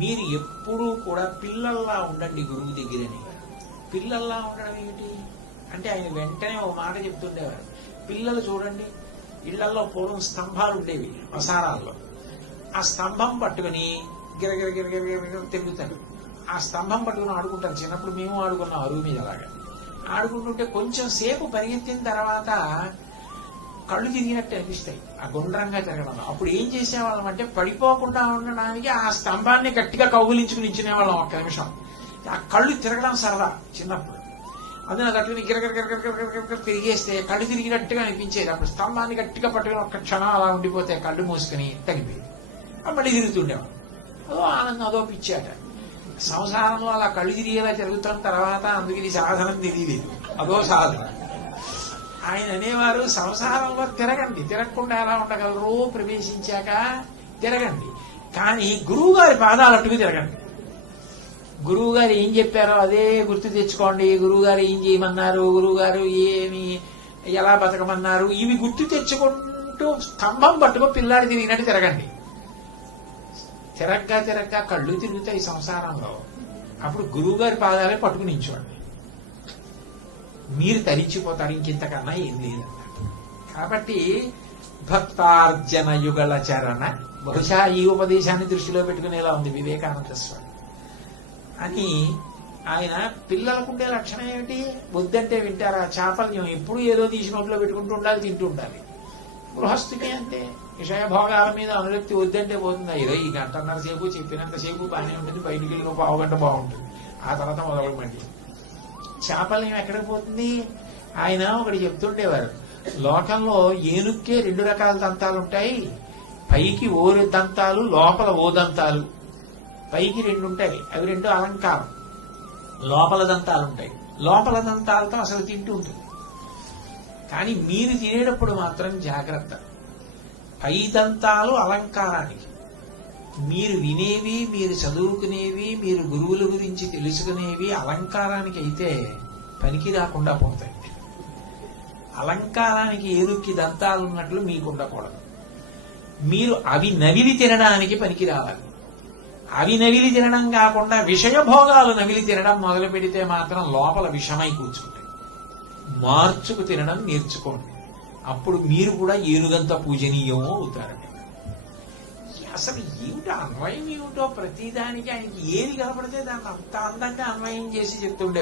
మీరు ఎప్పుడూ కూడా పిల్లల్లా ఉండండి గురువు దగ్గరని. పిల్లల్లా ఉండడం ఏమిటి అంటే ఆయన వెంటనే ఓ మాట చెప్తుండేవారు. పిల్లలు చూడండి, ఇళ్లలో పూర్వం స్తంభాలు ఉండేవి వసారాల్లో. ఆ స్తంభం పట్టుకుని గిరగిర గిరగిర గిరగిర తిరుగుతారు. ఆ స్తంభం పట్టుకుని ఆడుకుంటారు. చిన్నప్పుడు మేము ఆడుకున్నాం అరుగు మీద. అలాగా ఆడుకుంటుంటే కొంచెం సేపు పరిగెత్తిన తర్వాత కళ్ళు తిరిగినట్టు అనిపిస్తాయి ఆ గుండ్రంగా తిరగడం. అప్పుడు ఏం చేసేవాళ్ళం అంటే పడిపోకుండా ఉండడానికి ఆ స్తంభాన్ని గట్టిగా కౌగులించుకుని ఇచ్చినేవాళ్ళం ఒక్క నిమిషం. ఆ కళ్ళు తిరగడం సరదా చిన్నప్పుడు. అది నాకు అట్లని గిరగిర గిరగిర గిరగిర తిరిగేస్తే కళ్ళు తిరిగినట్టుగా అనిపించేది. అప్పుడు స్తంభాన్ని గట్టిగా పట్టుకుని ఒక్క క్షణం అలా ఉండిపోతే కళ్ళు మూసుకుని తగ్గిపోయి మళ్ళీ తిరుగుతుండేవాడు. అదో ఆనందం, అదో పిచ్చాట. సంసారంలో అలా కళ్ళు తిరిగేలా తిరుగుతున్న తర్వాత అందుకు ఇది సాధనం తెలియలేదు, అదో సాధన. ఆయన అనేవారు సంసారంలో తిరగండి, తిరగకుండా ఎలా ఉండగలరు, ప్రవేశించాక తిరగండి, కానీ గురువు గారి పాదాలు అట్టుకు తిరగండి. గురువు గారు ఏం చెప్పారో అదే గుర్తు తెచ్చుకోండి. గురువు గారు ఏం చేయమన్నారు, గురువు గారు ఏమి ఎలా బతకమన్నారు, ఇవి గుర్తు తెచ్చుకుంటూ స్తంభం పట్టుకో పిల్లాడి తిరిగినట్టు తిరగండి. తిరగ్గా తిరగ్గా కళ్ళు తిరుగుతాయి సంసారంలో. అప్పుడు గురువు గారి పాదాలే పట్టుకుని నించోండి, మీరు తరించిపోతారు. ఇంకింతకన్నా ఏం లేదన్నట్టు. కాబట్టి భక్తార్జన యుగల చరణ, బహుశా ఈ ఉపదేశాన్ని దృష్టిలో పెట్టుకునేలా ఉంది వివేకానంద స్వామి అని. ఆయన పిల్లలకుండే లక్షణం ఏమిటి? వద్దంటే వింటారా? చాపల్యం ఎప్పుడు ఏదో తీసి నోట్లో పెట్టుకుంటూ ఉండాలి, తింటూ ఉండాలి. గృహస్థుకే అంతే, విషయ భోగాల మీద అనురక్తి వద్దంటే పోతుంది. ఏదో ఈ గంటన్నర సేపు చెప్పినంతసేపు బాగానే ఉంటుంది, బయటికి వెళ్ళిన పావు గంట బాగుంటుంది, ఆ తర్వాత మొదలమండి. చాపల్యం ఎక్కడికి పోతుంది? ఆయన ఒకటి చెప్తుండేవారు, లోకంలో ఏనుక్కే 2 రకాల దంతాలు ఉంటాయి. పైకి ఓ దంతాలు, లోపల ఓ దంతాలు. పైకి 2 ఉంటాయి, అవి 2 అలంకారం. లోపల దంతాలు ఉంటాయి, లోపల దంతాలతో అసలు తింటూ ఉంటుంది. కానీ మీరు తినేటప్పుడు మాత్రం జాగ్రత్త. పై దంతాలు అలంకారానికి, మీరు వినేవి, మీరు చదువుకునేవి, మీరు గురువుల గురించి తెలుసుకునేవి అలంకారానికి అయితే పనికి రాకుండా పోతాయి. అలంకారానికి ఏరుక్కి దంతాలు ఉన్నట్లు మీకు ఉండకూడదు. మీరు అవి నవిలి తినడానికి పనికి రావాలి. అవి నవిలి తినడం కాకుండా విషయభోగాలు నవిలి తినడం మొదలు పెడితే మాత్రం లోపల విషమై కూర్చుంటాయి. మార్చుకు తినడం నేర్చుకోండి, అప్పుడు మీరు కూడా ఏనుగంత పూజనీయమో అవుతారండి. అసలు ఏమిటో అన్వయం ఏమిటో ప్రతిదానికి ఆయనకి ఏది కనపడితే దాన్ని అంత అందంగా అన్వయం చేసి చెప్తుండే.